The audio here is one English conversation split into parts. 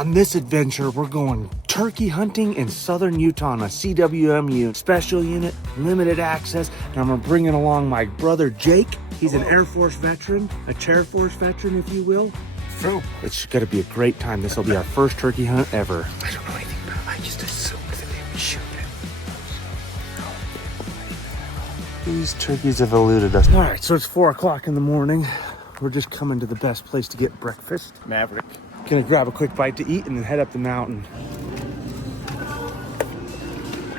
On this adventure, we're going turkey hunting in southern Utah on a CWMU special unit, limited access, and I'm bringing along my brother Jake. He's an Air Force veteran, a Chair Force veteran, if you will. True. It's gonna be a great time. This will be our first turkey hunt ever. I don't know anything about it. I just assumed that they would shoot it. These turkeys have eluded us. All right, so it's 4 o'clock in the morning. We're just coming to the best place to get breakfast. Maverick. Gonna grab a quick bite to eat and then head up the mountain.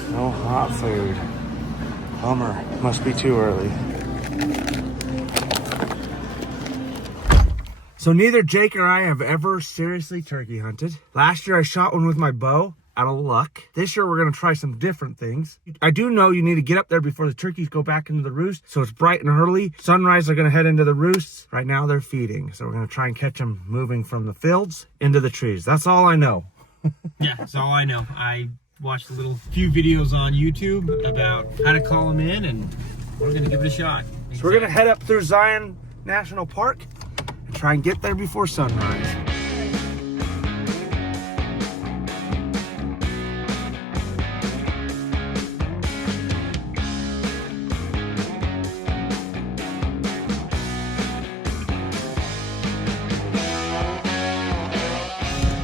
No hot food. Bummer. Must be too early. So neither Jake or I have ever seriously turkey hunted. Last year I shot one with my bow out of luck. This year we're gonna try some different things. I do know you need to get up there before the turkeys go back into the roost, so it's bright and early. Sunrise, they're gonna head into the roosts. Right now they're feeding, so we're gonna try and catch them moving from the fields into the trees. That's all I know. Yeah, that's all I know. I watched a few videos on YouTube about how to call them in, and we're gonna give it a shot. So we're gonna head up through Zion National Park and try and get there before sunrise.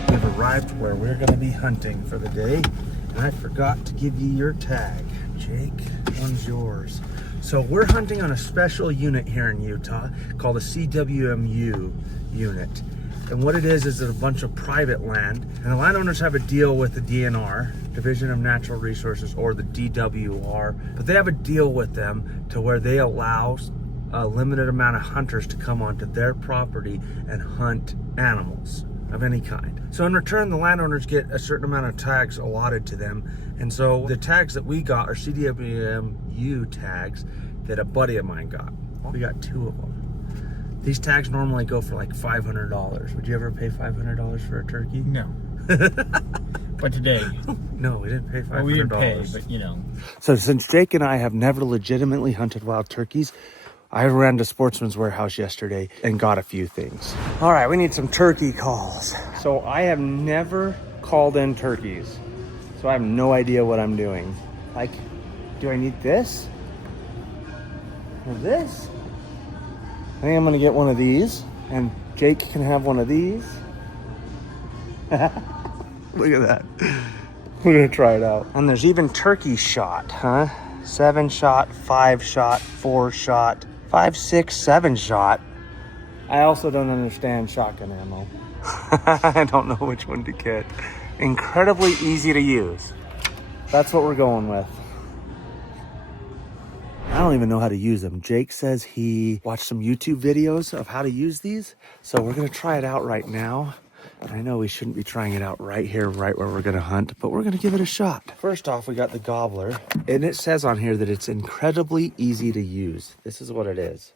We've arrived where we're gonna be hunting for the day, and I forgot to give you your tag. Jake, one's yours. So we're hunting on a special unit here in Utah called a CWMU unit. And what it is a bunch of private land, and the landowners have a deal with the DNR, Division of Natural Resources, or the DWR, but they have a deal with them to where they allow a limited amount of hunters to come onto their property and hunt animals of any kind. So in return, the landowners get a certain amount of tags allotted to them. And so the tags that we got are CWMU tags that a buddy of mine got. We got 2 of them. These tags normally go for like $500. Would you ever pay $500 for a turkey? No. But today. No, we didn't pay $500. Well, we didn't pay, but you know. So since Jake and I have never legitimately hunted wild turkeys, I ran to Sportsman's Warehouse yesterday and got a few things. All right, we need some turkey calls. So I have never called in turkeys, so I have no idea what I'm doing. Like, do I need this? Or this? I think I'm gonna get one of these, and Jake can have one of these. Look at that. We're gonna try it out. And there's even turkey shot, huh? 7-shot, 5-shot, 4-shot, 5, 6, 7-shot. I also don't understand shotgun ammo. I don't know which one to get. Incredibly easy to use. That's what we're going with. I don't even know how to use them. Jake says he watched some YouTube videos of how to use these, so we're gonna try it out right now. I know we shouldn't be trying it out right here, right where we're gonna hunt, but we're gonna give it a shot. First off, we got the gobbler, and it says on here that it's incredibly easy to use. This is what it is.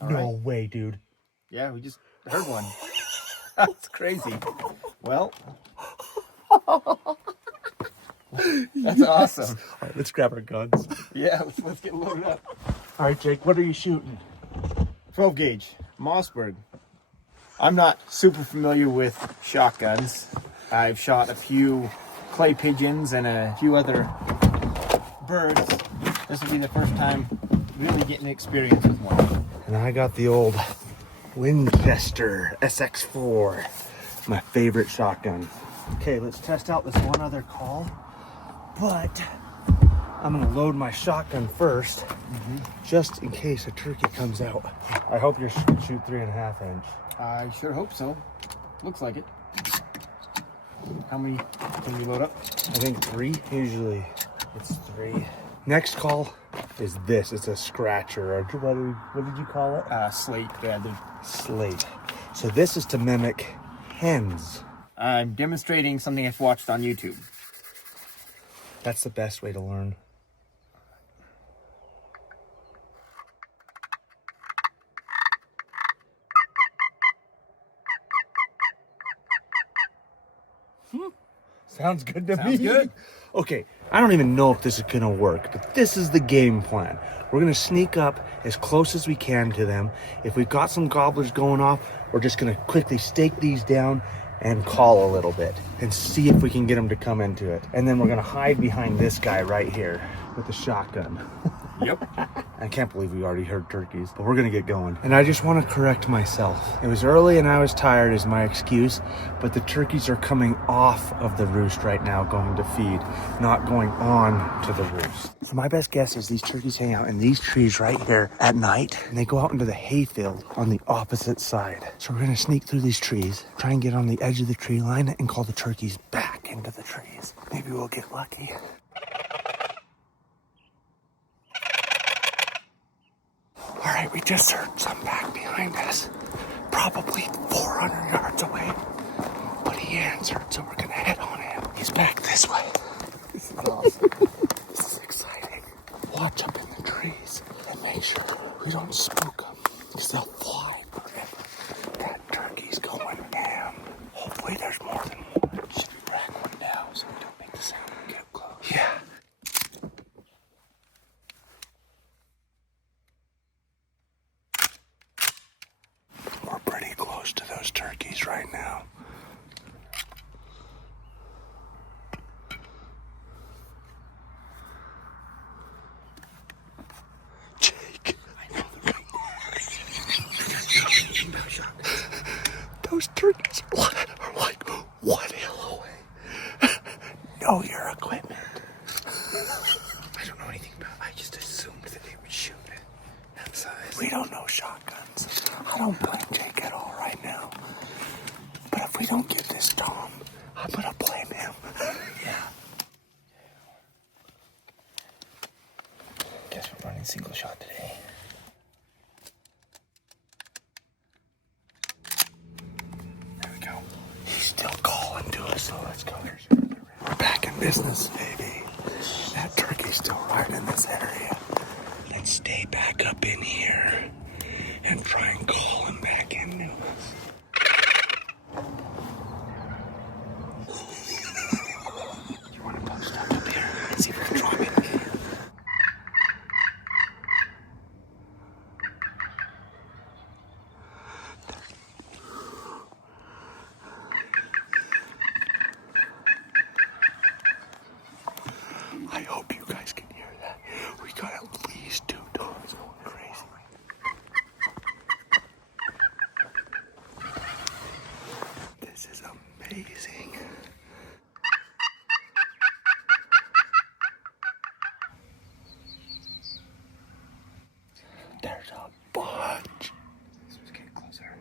No way, dude. Yeah, we just heard one. That's crazy. Well, that's awesome. All right, let's grab our guns. Yeah, let's get loaded up. All right, Jake, what are you shooting? 12 gauge, Mossberg. I'm not super familiar with shotguns. I've shot a few clay pigeons and a few other birds. This will be the first time really getting experience with one. And I got the old Winchester SX4, my favorite shotgun. Okay, let's test out this one other call, but I'm gonna load my shotgun first, just in case a turkey comes out. I hope you can shoot 3.5 inch. I sure hope so. Looks like it. How many can you load up? I think 3, usually it's 3. Next call is this, it's a scratcher, or what did you call it? Slate, yeah. Slate. So this is to mimic hens. I'm demonstrating something I've watched on YouTube. That's the best way to learn. Sounds good to me. Sounds good. Okay, I don't even know if this is gonna work, but this is the game plan. We're gonna sneak up as close as we can to them. If we've got some gobblers going off, we're just gonna quickly stake these down and call a little bit and see if we can get them to come into it. And then we're gonna hide behind this guy right here with the shotgun. Yep. I can't believe we already heard turkeys, but we're gonna get going. And I just wanna correct myself. It was early and I was tired is my excuse, but the turkeys are coming off of the roost right now going to feed, not going on to the roost. So my best guess is these turkeys hang out in these trees right here at night, and they go out into the hayfield on the opposite side. So we're gonna sneak through these trees, try and get on the edge of the tree line and call the turkeys back into the trees. Maybe we'll get lucky. All right, we just heard some back behind us, probably 400 yards away, but he answered, so we're gonna head on him. He's back this way. This is awesome. This is exciting. Watch up in the trees and make sure we don't spook them, because they'll fly forever. That turkey's going ham. Hopefully there's more than one. Should we rack one down so we don't make the sound and get close? Yeah. We're pretty close to those turkeys right now. Jake. I know they're right there. Those turkeys are like 1 hill away. Know your equipment. I don't know anything about it. I just assumed that they would shoot it that size. We don't know shotguns. I don't blame Jake at all right now. But if we don't get this Tom, I'm gonna blame him. Yeah. Guess we're running single shot today. There we go. He's still calling to us, so let's go. We're back in business, baby. That turkey's still right in this area. Let's stay back up in here and try and call him back into us. You want to post up here and see if we can drop it? I hope you guys can hear that. We got at least 2 dogs going crazy. This is amazing. There's a bunch. Let's get closer.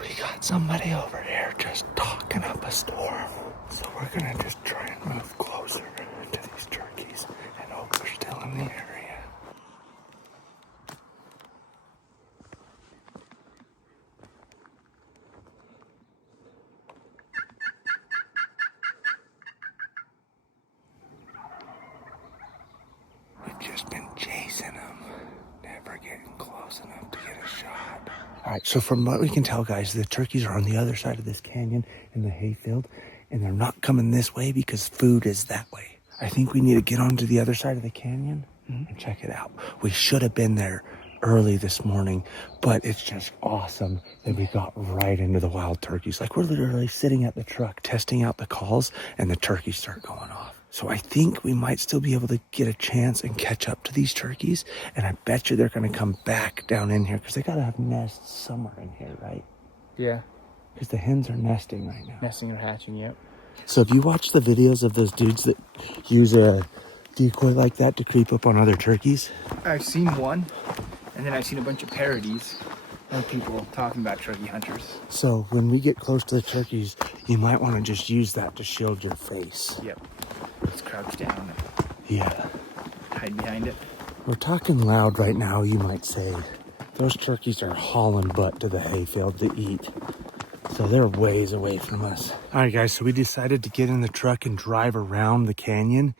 We got somebody over here just talking up a storm. So we're gonna just try and move closer to these turkeys and hope they're still in the area. We've just been chasing them, never getting close enough to get a shot. All right, so from what we can tell, guys, the turkeys are on the other side of this canyon in the hayfield, and they're not coming this way because food is that way. I think we need to get onto the other side of the canyon and check it out. We should have been there early this morning, but it's just awesome that we got right into the wild turkeys. Like, we're literally sitting at the truck testing out the calls, and the turkeys start going off. So I think we might still be able to get a chance and catch up to these turkeys, and I bet you they're going to come back down in here because they got to have nests somewhere in here, right? Yeah. Because the hens are nesting right now. Nesting or hatching, yep. So if you watch the videos of those dudes that use a decoy like that to creep up on other turkeys, I've seen one, and then I've seen a bunch of parodies of people talking about turkey hunters. so when we get close to the turkeys, you might want to just use that to shield your face. Yep. Let's crouch down Yeah. and hide behind it. We're talking loud right now, you might say. Those turkeys are hauling butt to the hayfield to eat. So they're ways away from us. All right, guys, so we decided to get in the truck and drive around the canyon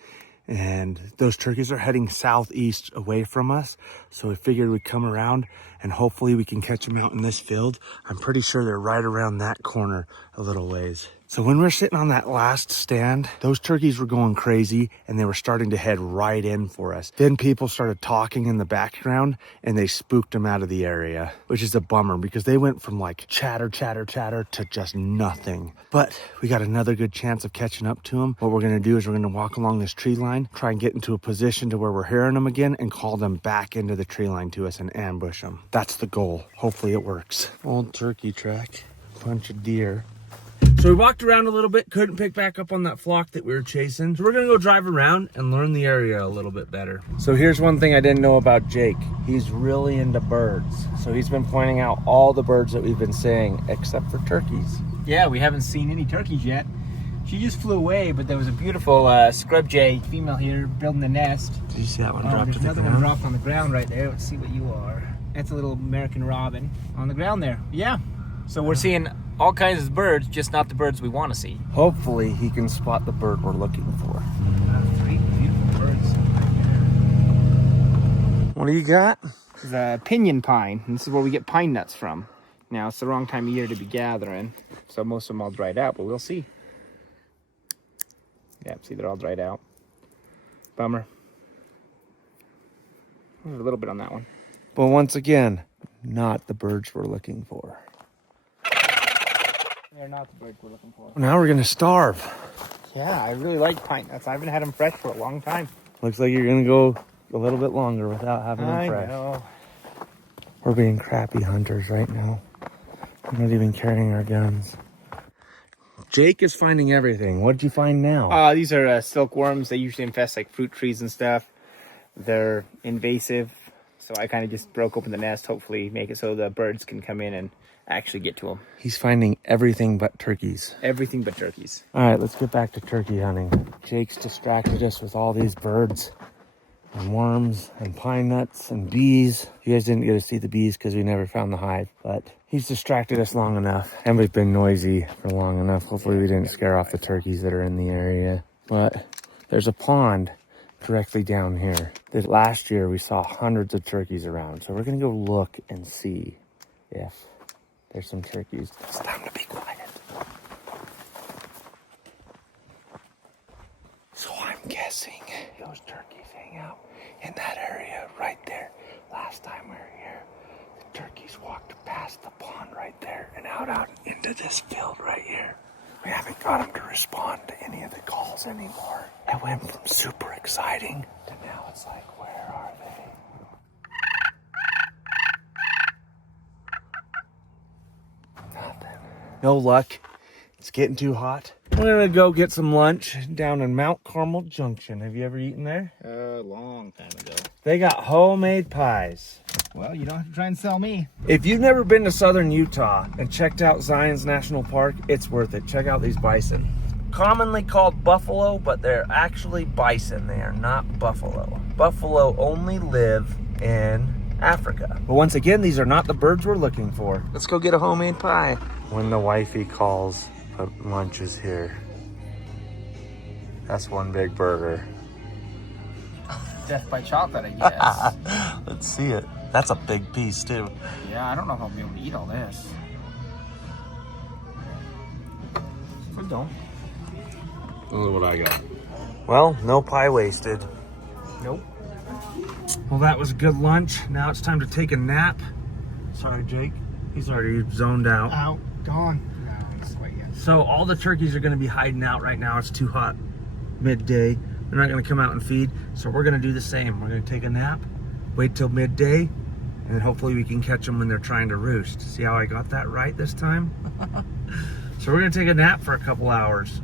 and those turkeys are heading southeast away from us. So we figured we'd come around and hopefully we can catch them out in this field. I'm pretty sure they're right around that corner a little ways. So when we're sitting on that last stand, those turkeys were going crazy and they were starting to head right in for us. Then people started talking in the background and they spooked them out of the area, which is a bummer because they went from like chatter, chatter, chatter to just nothing. But we got another good chance of catching up to them. What we're gonna do is we're gonna walk along this tree line, try and get into a position to where we're hearing them again and call them back into the tree line to us and ambush them. That's the goal. Hopefully it works. Old turkey track, bunch of deer. So we walked around a little bit, couldn't pick back up on that flock that we were chasing. So we're gonna go drive around and learn the area a little bit better. So here's one thing I didn't know about Jake. He's really into birds. So he's been pointing out all the birds that we've been seeing, except for turkeys. Yeah, we haven't seen any turkeys yet. She just flew away, but there was a beautiful scrub jay female here building the nest. Did you see that one drop to There's the another ground? one dropped on the ground right there. Let's see what you are. That's a little American robin on the ground there. Yeah. So we're seeing all kinds of birds, just not the birds we want to see. Hopefully he can spot the bird we're looking for. 3 beautiful birds. What do you got? This is a pinyon pine, and this is where we get pine nuts from. Now, it's the wrong time of year to be gathering, so most of them all dried out, but we'll see. Yeah, see, they're all dried out. Bummer. There's a little bit on that one. But once again, not the birds we're looking for. They're not the birds we're looking for. Now we're gonna starve. Yeah, I really like pine nuts. I haven't had them fresh for a long time. Looks like you're gonna go a little bit longer without having them fresh. I know. We're being crappy hunters right now. We're not even carrying our guns. Jake is finding everything. What'd you find now? These are silkworms. They usually infest like fruit trees and stuff. They're invasive, so I kind of just broke open the nest, hopefully make it so the birds can come in and actually get to them. He's finding everything but turkeys. Everything but turkeys. All right, let's get back to turkey hunting. Jake's distracted us with all these birds and worms and pine nuts and bees. You guys didn't get to see the bees because we never found the hive, but he's distracted us long enough and we've been noisy for long enough. Hopefully we didn't scare off the turkeys that are in the area. But there's a pond directly down here that last year we saw hundreds of turkeys around. So we're gonna go look and see if there's some turkeys. It's time to be quiet. So I'm guessing those turkeys hang out in that area right there. Last time we were here, the turkeys walked past the pond right there and out into this field right here. We haven't got them to respond to any of the calls anymore. It went from super exciting to now it's like, where are they? Nothing. No luck. It's getting too hot. We're gonna go get some lunch down in Mount Carmel Junction. Have you ever eaten there? A long time ago. They got homemade pies. Well, you don't have to try and sell me. If you've never been to southern Utah and checked out Zion's National Park, it's worth it. Check out these bison. Commonly called buffalo, but they're actually bison. They are not buffalo. Buffalo only live in Africa. But once again, these are not the birds we're looking for. Let's go get a homemade pie. When the wifey calls, but lunch is here. That's one big burger. Death by chocolate, I guess. Let's see it. That's a big piece too. Yeah, I don't know if I'll be able to eat all this. I don't. Look what I got. Well, no pie wasted. Nope. Well, that was a good lunch. Now it's time to take a nap. Sorry, Jake. He's already zoned out. Out. Gone. No, it's quite yet. So all the turkeys are going to be hiding out right now. It's too hot midday. They're not going to come out and feed. So we're going to do the same. We're going to take a nap, wait till midday, and then hopefully we can catch them when they're trying to roost. See how I got that right this time? So we're going to take a nap for a couple hours.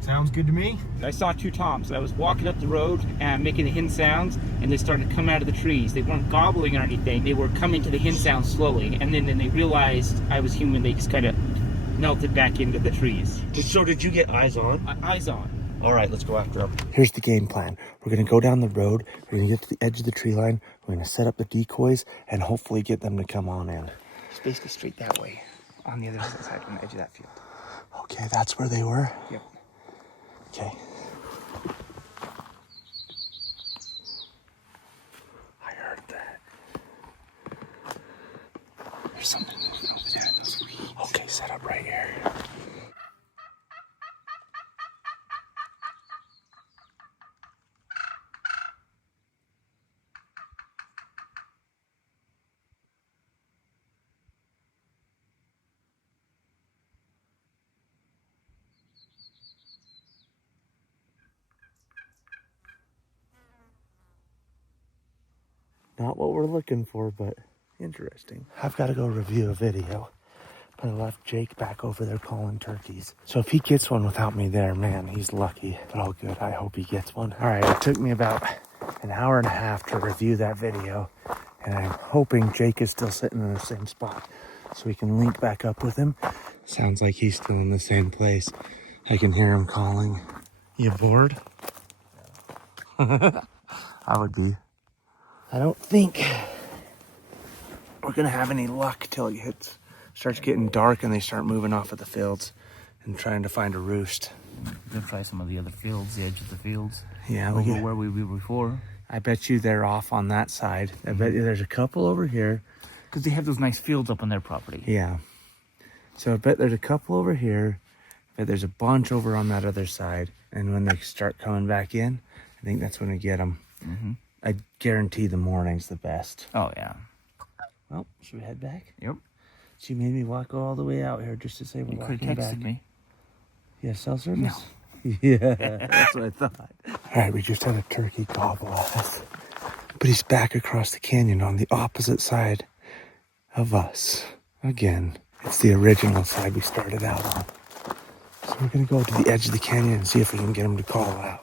Sounds good to me. I saw 2 toms. I was walking up the road and making the hen sounds, and they started coming out of the trees. They weren't gobbling or anything. They were coming to the hen sounds slowly, and then they realized I was human. They just kind of melted back into the trees. So did you get eyes on? Eyes on. All right, let's go after them. Here's the game plan. We're going to go down the road. We're going to get to the edge of the tree line. We're going to set up the decoys and hopefully get them to come on in. Just basically straight that way, on the other side, on the edge of that field. Okay, that's where they were? Yep. Okay. Not what we're looking for, but interesting. I've got to go review a video. But I left Jake back over there calling turkeys. So if he gets one without me there, man, he's lucky. But all good. I hope he gets one. All right, it took me about an hour and a half to review that video. And I'm hoping Jake is still sitting in the same spot so we can link back up with him. Sounds like he's still in the same place. I can hear him calling. You bored? I would be. I don't think we're gonna have any luck till it starts getting dark and they start moving off of the fields and trying to find a roost. We'll try some of the other fields, the edge of the fields. Yeah, over where we were before. I bet you they're off on that side. I bet you there's a couple over here. Because they have those nice fields up on their property. Yeah. So I bet there's a couple over here. I bet there's a bunch over on that other side. And when they start coming back in, I think that's when we get them. Mm-hmm. I guarantee the morning's the best. Oh, yeah. Well, should we head back? Yep. She made me walk all the way out here just to say we're You could walking have back. texted me. Yeah, cell service? No. Yeah, that's what I thought. All right, we just had a turkey gobble at us. But he's back across the canyon on the opposite side of us. Again, it's the original side we started out on. So we're going to go to the edge of the canyon and see if we can get him to call out.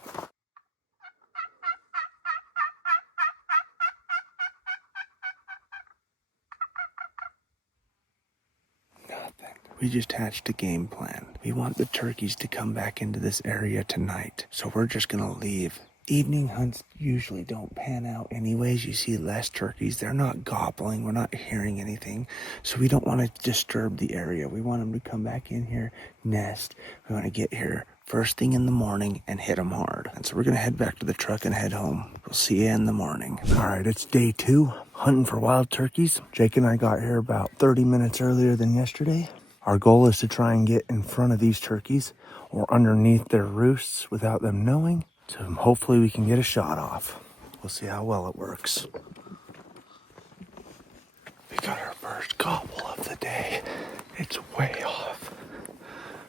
Nothing. We just hatched a game plan. We want the turkeys to come back into this area tonight. So we're just going to leave. Evening hunts usually don't pan out anyways. You see less turkeys. They're not gobbling. We're not hearing anything. So we don't want to disturb the area. We want them to come back in here, nest. We want to get here first thing in the morning and hit them hard. And so we're going to head back to the truck and head home. We'll see you in the morning. All right, it's day 2, hunting for wild turkeys. Jake and I got here about 30 minutes earlier than yesterday. Our goal is to try and get in front of these turkeys or underneath their roosts without them knowing. So hopefully we can get a shot off. We'll see how well it works. We got our first gobble of the day. It's way off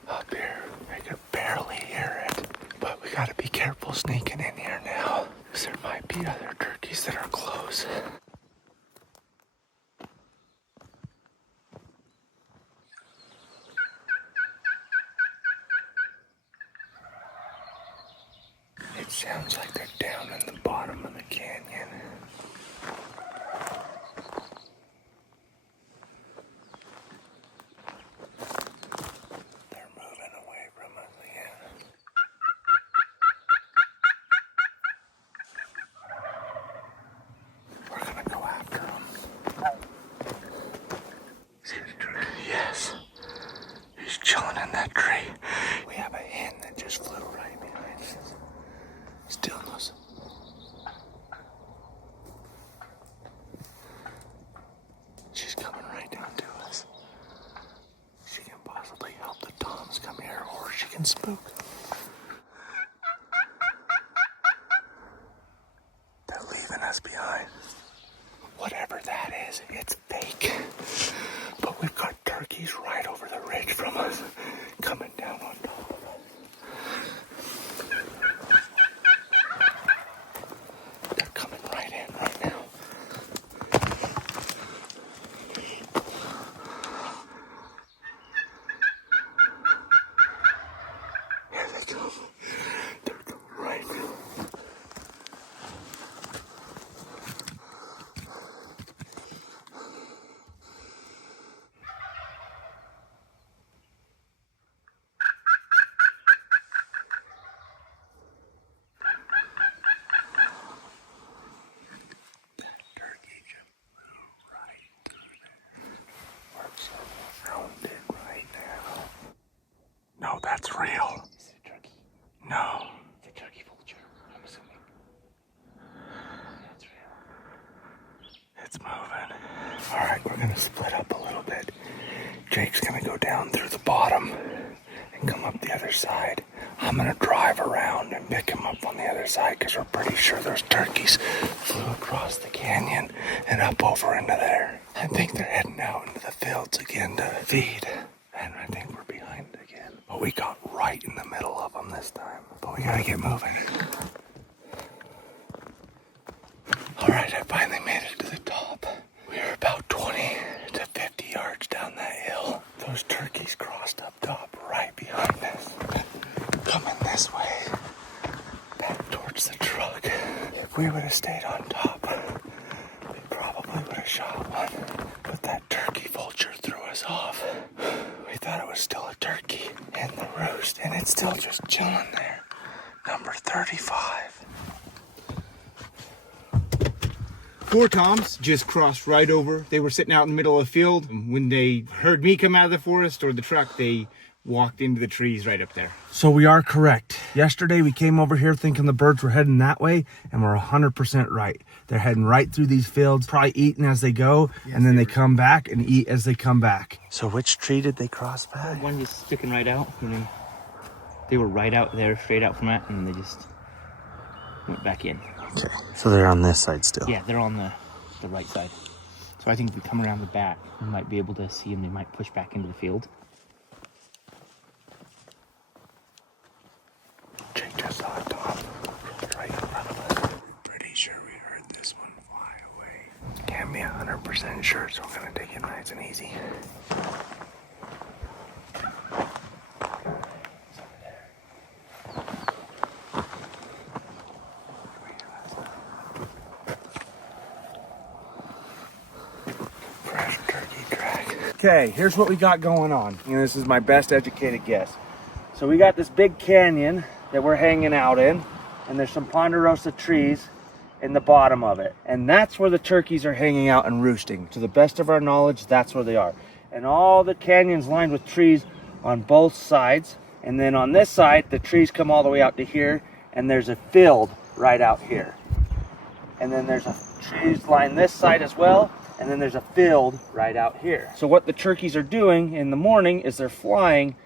up here. I can barely hear it. But we gotta be careful sneaking in here now, because there might be other turkeys that are close. It sounds like they're down in the bottom of the canyon. They're moving away from us again. We're gonna go after them. See the tree? Yes. He's chilling in that tree. We have a hen that just flew right behind us. Still knows. She's coming right down to us. She can possibly help the toms come here, or she can spook. They're leaving us behind. Whatever that is, it's fake. But we've got turkeys right over the ridge from us, coming down on top of us. They're coming right in right now. Here they come. They're coming right now. No, that's real. Is it a turkey? No. It's a turkey vulture, I'm assuming. That's real. It's moving. All right, we're gonna split up a little bit. Jake's gonna go down through the bottom and come up the other side. I'm gonna drive around and pick him up on the other side because we're pretty sure those turkeys flew across the canyon and up over into there. I think they're heading out into the fields again to feed. And I think we're behind again. But we got right in the middle of them this time. But we gotta get moving. All right, I finally made it to the Those turkeys crossed up top right behind us. Coming this way. Back towards the truck. If we would have stayed on top, we probably would have shot one. But that turkey vulture threw us off. We thought it was still a turkey in the roost, and it's still just chilling there. Number 35. 4 toms just crossed right over. They were sitting out in the middle of the field. When they heard me come out of the forest or the truck, they walked into the trees right up there. So we are correct. Yesterday we came over here thinking the birds were heading that way, and we're 100% right. They're heading right through these fields, probably eating as they go, and then they come back and eat as they come back. So which tree did they cross by? One just sticking right out. They were right out there, straight out from it, and they just went back in. Okay, so they're on this side still. Yeah, they're on the right side. So I think if we come around the back, we might be able to see them. They might push back into the field. Jake just saw a dog right in front of us. Pretty sure we heard this one fly away. Can't be 100% sure, so we're gonna take it nice and easy. Fresh turkey track. Okay, here's what we got going on. And this is my best educated guess. So we got this big canyon that we're hanging out in, and there's some ponderosa trees in the bottom of it. And that's where the turkeys are hanging out and roosting. To the best of our knowledge, that's where they are. And all the canyon's lined with trees on both sides. And then on this side, the trees come all the way out to here, and there's a field right out here. And then there's a trees line this side as well, and then there's a field right out here. So what the turkeys are doing in the morning is they're flying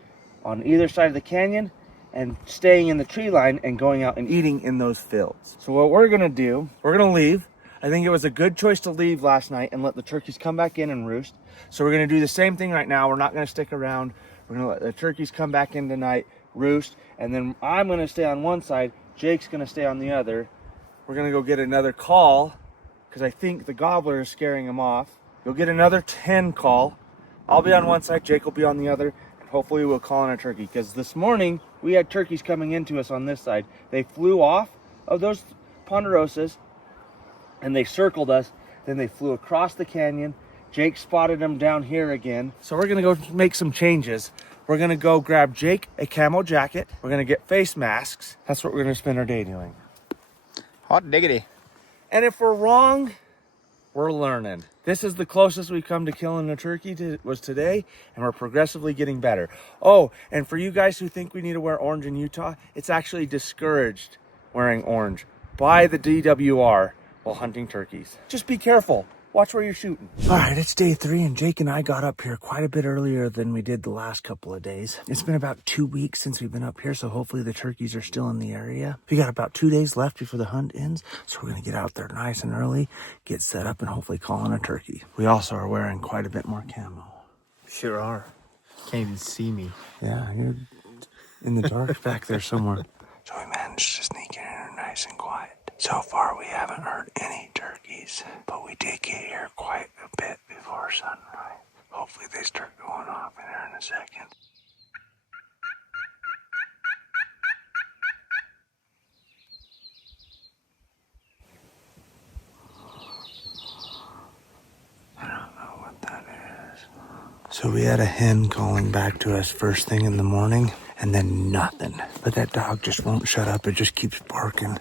on either side of the canyon and staying in the tree line and going out and eating in those fields. So what we're gonna do, we're gonna leave. I think it was a good choice to leave last night and let the turkeys come back in and roost. So we're gonna do the same thing right now. We're not gonna stick around. We're gonna let the turkeys come back in tonight, roost, and then I'm gonna stay on one side, Jake's gonna stay on the other. We're gonna go get another call, because I think the gobbler is scaring him off. You'll get another 10 call. I'll be on one side, Jake will be on the other. Hopefully we'll call in a turkey, because this morning we had turkeys coming into us on this side. They flew off of those ponderosas and they circled us. Then they flew across the canyon. Jake spotted them down here again. So we're gonna go make some changes. We're gonna go grab Jake a camo jacket. We're gonna get face masks. That's what we're gonna spend our day doing. Hot diggity. And if we're wrong, we're learning. This is the closest we've come to killing a turkey was today, and we're progressively getting better. Oh, and for you guys who think we need to wear orange in Utah, it's actually discouraged wearing orange by the DWR while hunting turkeys. Just be careful. Watch where you're shooting. All right, it's day 3, and Jake and I got up here quite a bit earlier than we did the last couple of days. It's been about 2 weeks since we've been up here, so hopefully the turkeys are still in the area. We got about 2 days left before the hunt ends, so we're gonna get out there nice and early, get set up, and hopefully call in a turkey. We also are wearing quite a bit more camo. Sure are. Can't even see me. Yeah, you're in the dark back there somewhere. So we managed to sneak in here nice and quiet. So far, we haven't heard any turkeys, but we did get here quite a bit before sunrise. Hopefully they start going off in here in a second. I don't know what that is. So we had a hen calling back to us first thing in the morning, and then nothing. But that dog just won't shut up. It just keeps barking.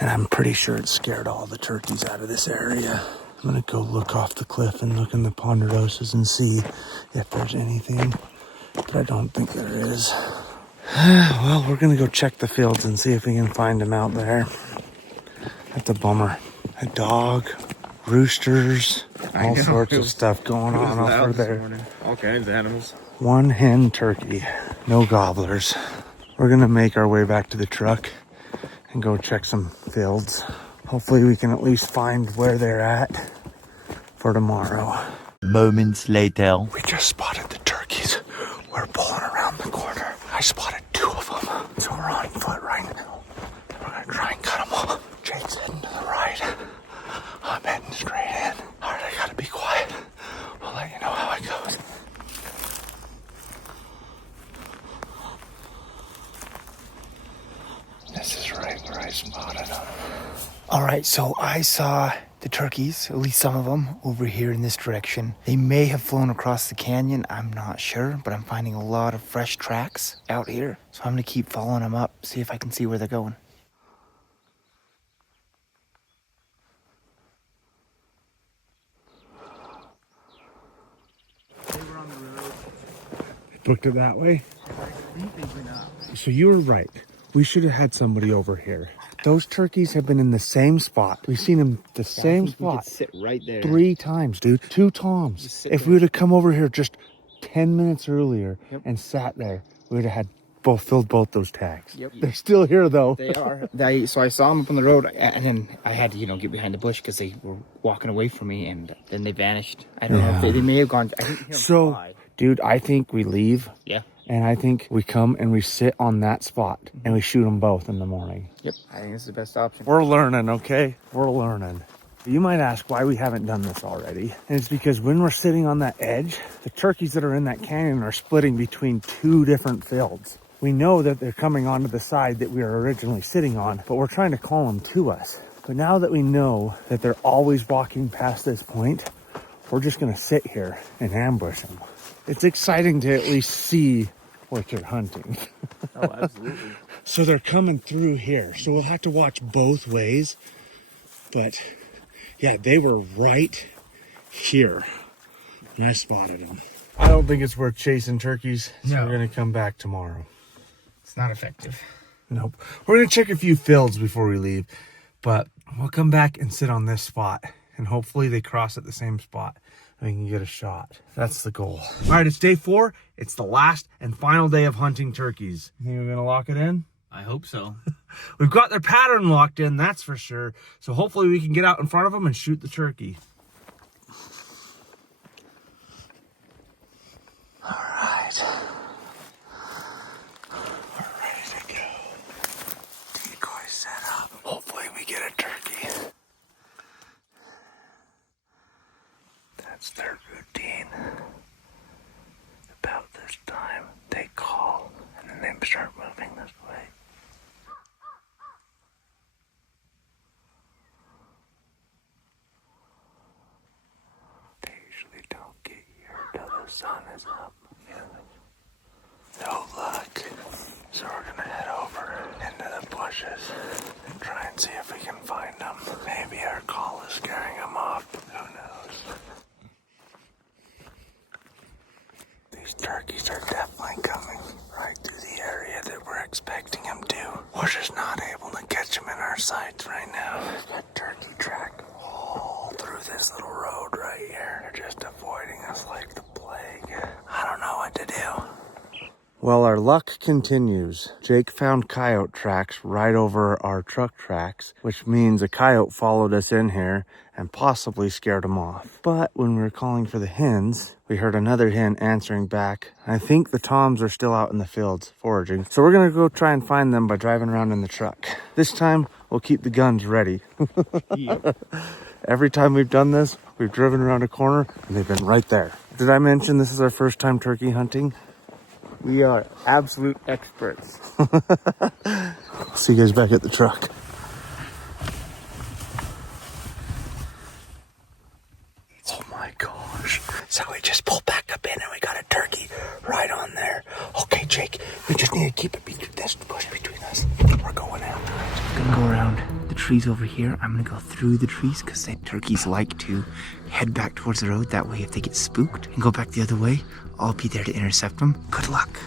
And I'm pretty sure it scared all the turkeys out of this area. I'm gonna go look off the cliff and look in the ponderosas and see if there's anything. But I don't think there is. Well, we're gonna go check the fields and see if we can find them out there. That's a bummer. A dog, roosters, all sorts of stuff going on over there. All kinds of animals. One hen turkey, no gobblers. We're gonna make our way back to the truck and go check some fields. Hopefully we can at least find where they're at for tomorrow. Moments later. We just spotted the turkeys. We're pulling around the corner. I spotted 2 of them. So we're on foot right now. We're gonna try and cut them off. Jake's heading to the right. I'm heading straight in. All right, I gotta be quiet. I'll let you know how it goes. spotted them. All right, so I saw the turkeys, at least some of them, over here in this direction. They may have flown across the canyon, I'm not sure, but I'm finding a lot of fresh tracks out here. So I'm gonna keep following them up, see if I can see where they're going. They were on the road. Booked it that way? I think they went up. So you were right. We should have had somebody over here. Those turkeys have been in the same spot. We've seen them the same spot Sit right there. 3 times, dude. 2 toms. Just sit If there. we would have come over here just 10 minutes earlier Yep. and sat there, we would have had filled both those tags. Yep. They're still here though. They are. So I saw them up on the road, and then I had to, get behind the bush because they were walking away from me, and then they vanished. I don't know if they may have gone. I didn't hear them So, fly. dude, I think we leave. Yeah. And I think we come and we sit on that spot and we shoot them both in the morning. Yep. I think this is the best option. We're learning, okay? We're learning. You might ask why we haven't done this already. And it's because when we're sitting on that edge, the turkeys that are in that canyon are splitting between 2 different fields. We know that they're coming onto the side that we were originally sitting on, but we're trying to call them to us. But now that we know that they're always walking past this point, we're just gonna sit here and ambush them. It's exciting to at least see what you're hunting. Oh, absolutely. So they're coming through here. So we'll have to watch both ways. But yeah, they were right here. And I spotted them. I don't think it's worth chasing turkeys. So No. we're going to come back tomorrow. It's not effective. Nope. We're going to check a few fields before we leave. But we'll come back and sit on this spot. And hopefully they cross at the same spot. And we can get a shot. That's the goal. All right, it's day 4. It's the last and final day of hunting turkeys. You think we're going to lock it in? I hope so. We've got their pattern locked in, that's for sure. So hopefully we can get out in front of them and shoot the turkey. All right. We're ready to go. Decoy set up. Hopefully we get a turkey. That's their routine. About this time, they call, and then they start moving this way. They usually don't get here till the sun is up. No luck. So we're gonna head over into the bushes and try and see if we can find them. Maybe our call is scaring them off. Who knows? These turkeys are definitely coming right through the area that we're expecting them to. We're just not able to catch them in our sights right now. We've got turkey track all through this little road right here. They're just avoiding us like the plague. I don't know what to do. Well, our luck continues. Jake found coyote tracks right over our truck tracks, which means a coyote followed us in here and possibly scared him off. But when we were calling for the hens, we heard another hen answering back. I think the toms are still out in the fields foraging. So we're gonna go try and find them by driving around in the truck. This time, we'll keep the guns ready. Every time we've done this, we've driven around a corner and they've been right there. Did I mention this is our first time turkey hunting? We are absolute experts. See you guys back at the truck. Oh my gosh. So we just pulled back up in and we got a turkey right on there. Okay, Jake, we just need to keep it between this bush between us. We're going after it. I'm gonna go around the trees over here. I'm gonna go through the trees because the turkeys like to head back towards the road. That way, if they get spooked and go back the other way, I'll be there to intercept them. Good luck.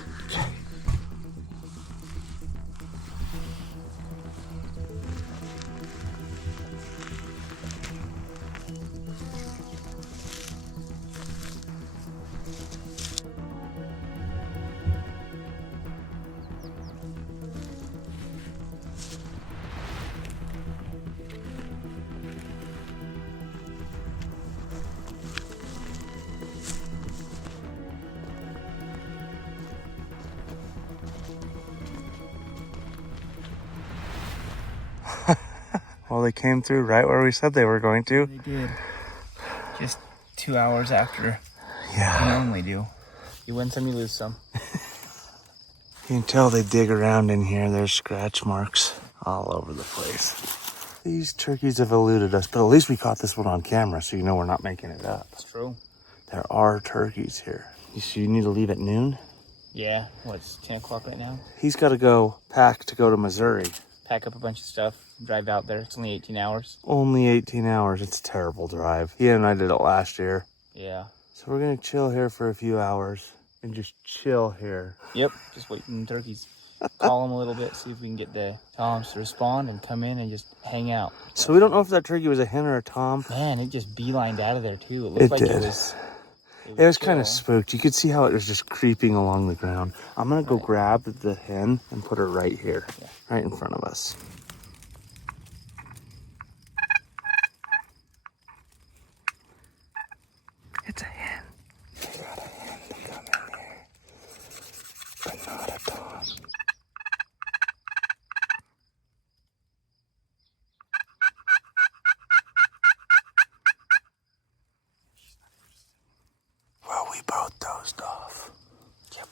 Well, they came through right where we said they were going to. They did. Just 2 hours after Yeah. they normally do. You win some, you lose some. You can tell they dig around in here. There's scratch marks all over the place. These turkeys have eluded us, but at least we caught this one on camera, so you know we're not making it up. It's true. There are turkeys here. So you need to leave at noon? Yeah, it's 10 o'clock right now. He's got to go pack to go to Missouri. Pack up a bunch of stuff, drive out there. It's only 18 hours. Only 18 hours. It's a terrible drive. He and I did it last year. Yeah. So we're going to chill here for a few hours and just chill here. Yep, just waiting turkeys. Call them a little bit, see if we can get the toms to respond and come in and just hang out. So we don't know if that turkey was a hen or a tom. Man, it just beelined out of there too. It looked like did. it was... It was kind of spooked. You could see how it was just creeping along the ground. I'm going to go grab the hen and put her right here, right in front of us. It's a hen. I got a hen to come in here, but not a tom. Well, we both dozed off. Yep.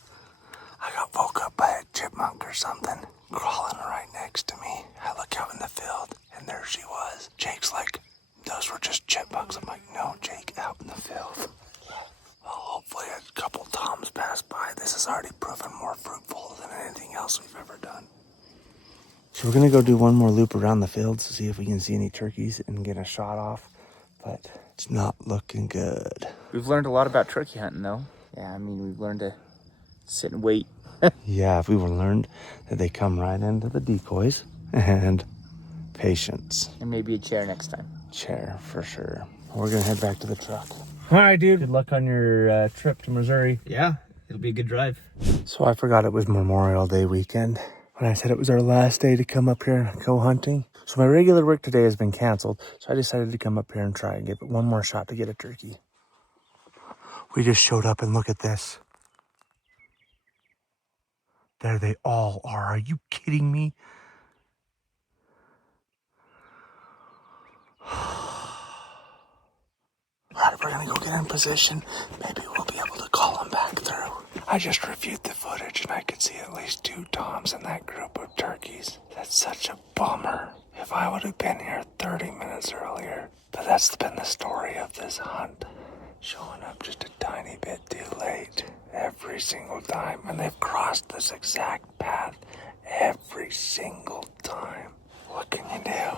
I got woke up by a chipmunk or something crawling right next to me. I look out in the field, and there she was. Jake's like, those were just chipmunks. I'm like, no, Jake, out in the field. Well, hopefully a couple toms pass by. This has already proven more fruitful than anything else we've ever done. So we're going to go do one more loop around the field to see if we can see any turkeys and get a shot off. But it's not looking good. We've learned a lot about turkey hunting, though. Yeah, I mean, we've learned to sit and wait. Yeah, we learned that they come right into the decoys, and patience. And maybe a chair next time. Chair, for sure. We're going to head back to the truck. All right, dude. Good luck on your trip to Missouri. Yeah, it'll be a good drive. So I forgot it was Memorial Day weekend when I said it was our last day to come up here and go hunting. So my regular work today has been canceled, so I decided to come up here and try and give it one more shot to get a turkey. We just showed up and look at this. There they all are. Are you kidding me? All right, we're gonna go get in position. Maybe we'll be able to call them back through. I just reviewed the footage and I could see at least 2 toms in that group of turkeys. That's such a bummer. If I would have been here 30 minutes earlier. But that's been the story of this hunt. Showing up just a tiny bit too late every single time. And they've crossed this exact path every single time. What can you do?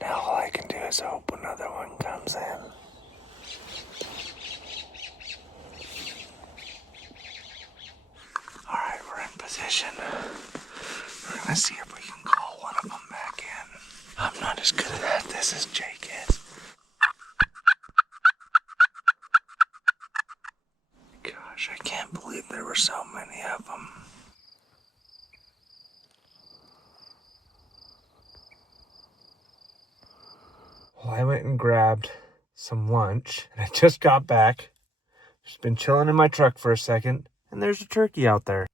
Now all I can do is hope another one comes in. All right, we're in position. We're gonna see if we can call one of them back in. I'm not as good at this as Jake is. Gosh, I can't believe there were so many of them. Well, I went and grabbed some lunch, and I just got back. Just been chilling in my truck for a second, and there's a turkey out there.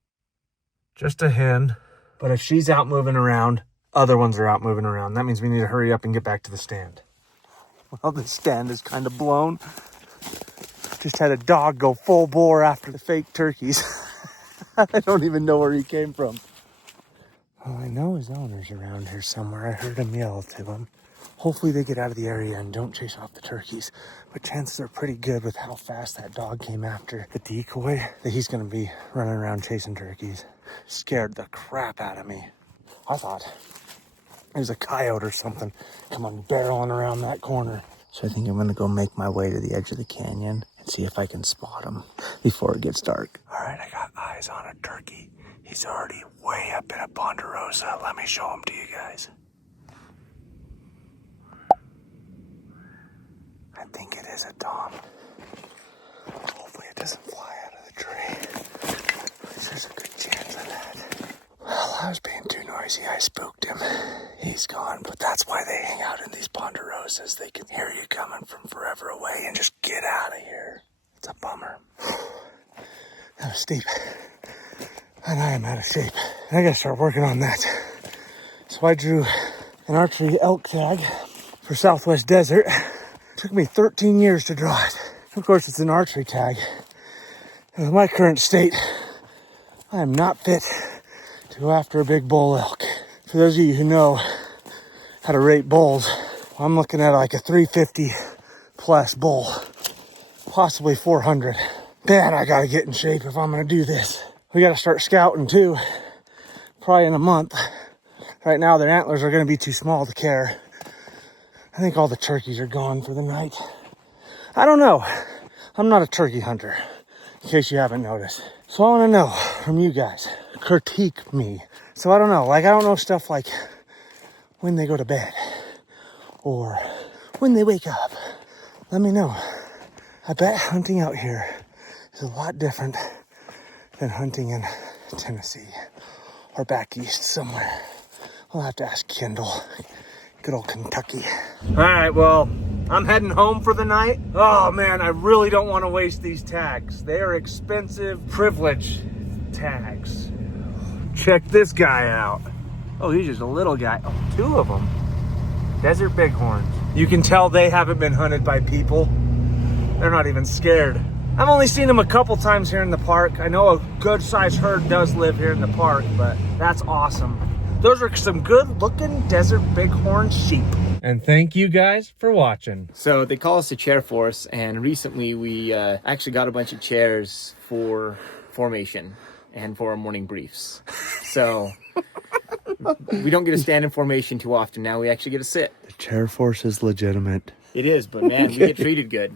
Just a hen, but if she's out moving around, other ones are out moving around. That means we need to hurry up and get back to the stand. Well, the stand is kind of blown. Just had a dog go full bore after the fake turkeys. I don't even know where he came from. Well, I know his owner's around here somewhere. I heard him yell to him. Hopefully they get out of the area and don't chase off the turkeys. But chances are pretty good with how fast that dog came after the decoy that he's going to be running around chasing turkeys. Scared the crap out of me. I thought it was a coyote or something. Come on, barreling around that corner. So I think I'm going to go make my way to the edge of the canyon and see if I can spot him before it gets dark. All right, I got eyes on a turkey. He's already way up in a ponderosa. Let me show him to you guys. I think it is a tom. Hopefully it doesn't fly out of the tree. There's a good chance of that. Well, I was being too noisy. I spooked him. He's gone, but that's why they hang out in these ponderosas. They can hear you coming from forever away and just get out of here. It's a bummer. That was steep. And I am out of shape. I gotta start working on that. So I drew an archery elk tag for Southwest Desert. Took me 13 years to draw it. Of course, it's an archery tag. And with my current state, I am not fit to go after a big bull elk. For those of you who know how to rate bulls, I'm looking at like a 350 plus bull, possibly 400. Man, I gotta get in shape if I'm gonna do this. We gotta start scouting too, probably in a month. Right now, their antlers are gonna be too small to care. I think all the turkeys are gone for the night. I don't know. I'm not a turkey hunter, in case you haven't noticed. So I wanna know from you guys, critique me. So I don't know, like I don't know stuff like when they go to bed or when they wake up. Let me know. I bet hunting out here is a lot different than hunting in Tennessee or back east somewhere. I'll have to ask Kendall. Good old Kentucky. All right, well, I'm heading home for the night. Oh man, I really don't want to waste these tags. They are expensive privilege tags. Check this guy out. Oh, he's just a little guy. Oh, two of them. Desert bighorns. You can tell they haven't been hunted by people. They're not even scared. I've only seen them a couple times here in the park. I know a good sized herd does live here in the park, but that's awesome. Those are some good looking desert bighorn sheep. And thank you guys for watching. So they call us the Airforce, and recently we actually got a bunch of chairs for formation and for our morning briefs. So we don't get to stand in formation too often now. We actually get to sit. The Airforce is legitimate. It is, but man, we get treated good.